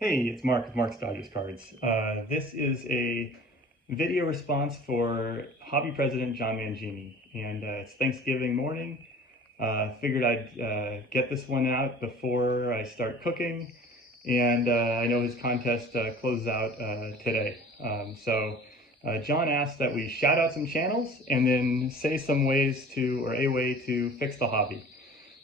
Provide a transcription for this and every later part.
Hey, it's Mark with Mark's Dodgers Cards. This is a video response for Hobby President John Mangini, and it's Thanksgiving morning. Figured I'd get this one out before I start cooking, and I know his contest closes out today. John asked that we shout out some channels and then say some ways to, or a way to fix the hobby.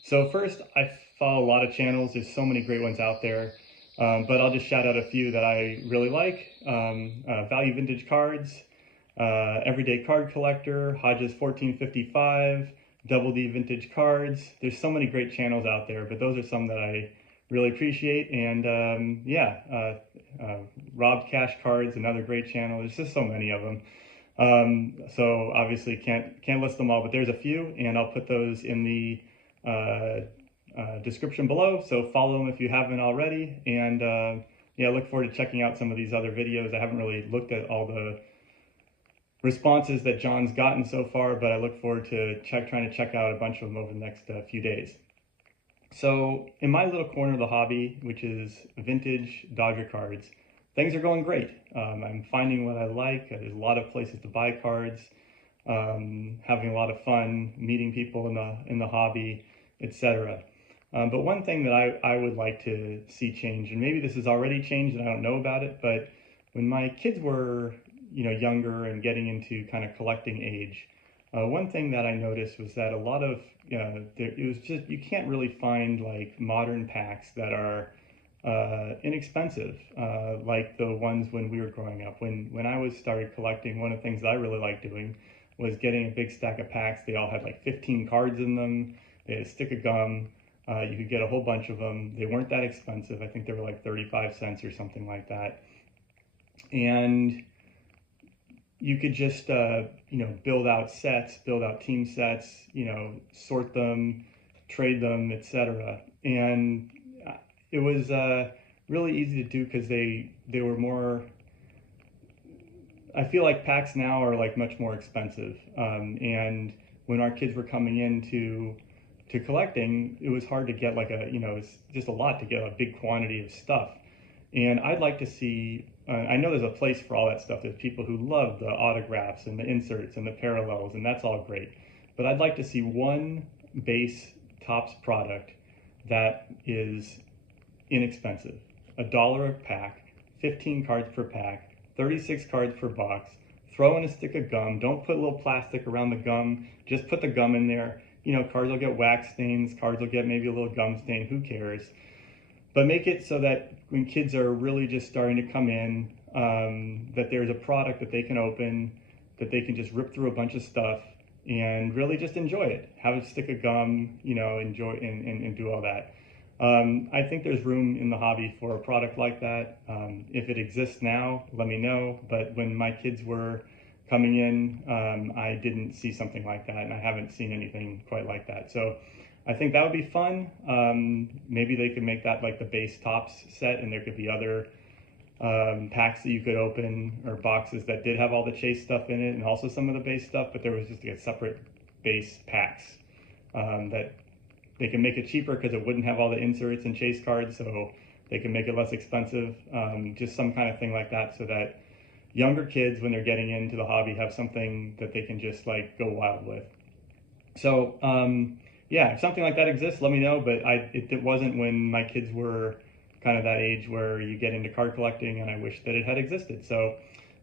So first, I follow a lot of channels. There's so many great ones out there. But I'll just shout out a few that I really like. Value Vintage Cards, Everyday Card Collector, Hodges 1455, Double D Vintage Cards. There's so many great channels out there, but those are some that I really appreciate. And Robbed Cash Cards, another great channel. There's just so many of them. So obviously can't list them all, but there's a few, and I'll put those in the description below, so follow them if you haven't already. And yeah, I look forward to checking out some of these other videos. I haven't really looked at all the responses that John's gotten so far, but I look forward to trying to check out a bunch of them over the next few days. So in my little corner of the hobby, which is vintage Dodger cards, things are going great. I'm finding what I like. There's a lot of places to buy cards, having a lot of fun, meeting people in the hobby, etc. But one thing that I would like to see change, and maybe this has already changed and I don't know about it, but when my kids were, younger and getting into kind of collecting age, one thing that I noticed was that a lot of, you can't really find like modern packs that are inexpensive, like the ones when we were growing up. When I started collecting, one of the things that I really liked doing was getting a big stack of packs. They all had like 15 cards in them. They had a stick of gum. You could get a whole bunch of them. They weren't that expensive. I think they were like 35 cents or something like that. And you could just, build out sets, build out team sets, sort them, trade them, etc. And it was really easy to do because they were more, I feel like packs now are like much more expensive. And when our kids were coming into collecting, it was hard to get like it's just a lot to get a big quantity of stuff. And I'd like to see, I know there's a place for all that stuff. There's people who love the autographs and the inserts and the parallels, and that's all great. But I'd like to see one base Topps product that is inexpensive. $1 a pack, 15 cards per pack, 36 cards per box. Throw in a stick of gum. Don't put a little plastic around the gum. Just put the gum in there. Cards will get wax stains, cards will get maybe a little gum stain, who cares? But make it so that when kids are really just starting to come in, that there's a product that they can open, that they can just rip through a bunch of stuff and really just enjoy it. Have a stick of gum, enjoy and do all that. I think there's room in the hobby for a product like that. If it exists now, let me know. But when my kids were coming in, I didn't see something like that, and I haven't seen anything quite like that. So I think that would be fun. Maybe they could make that like the base Topps set, and there could be other packs that you could open, or boxes that did have all the chase stuff in it and also some of the base stuff, but there was just a separate base packs that they can make it cheaper because it wouldn't have all the inserts and chase cards, so they can make it less expensive. Just some kind of thing like that, so that younger kids, when they're getting into the hobby, have something that they can just like go wild with. So yeah, if something like that exists, let me know. But it wasn't when my kids were kind of that age where you get into card collecting, and I wish that it had existed. So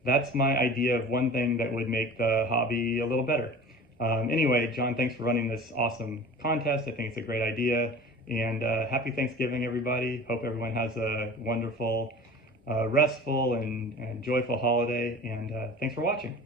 that's my idea of one thing that would make the hobby a little better. Anyway, John, thanks for running this awesome contest. I think it's a great idea. And happy Thanksgiving, everybody. Hope everyone has a wonderful, restful, and joyful holiday. And thanks for watching.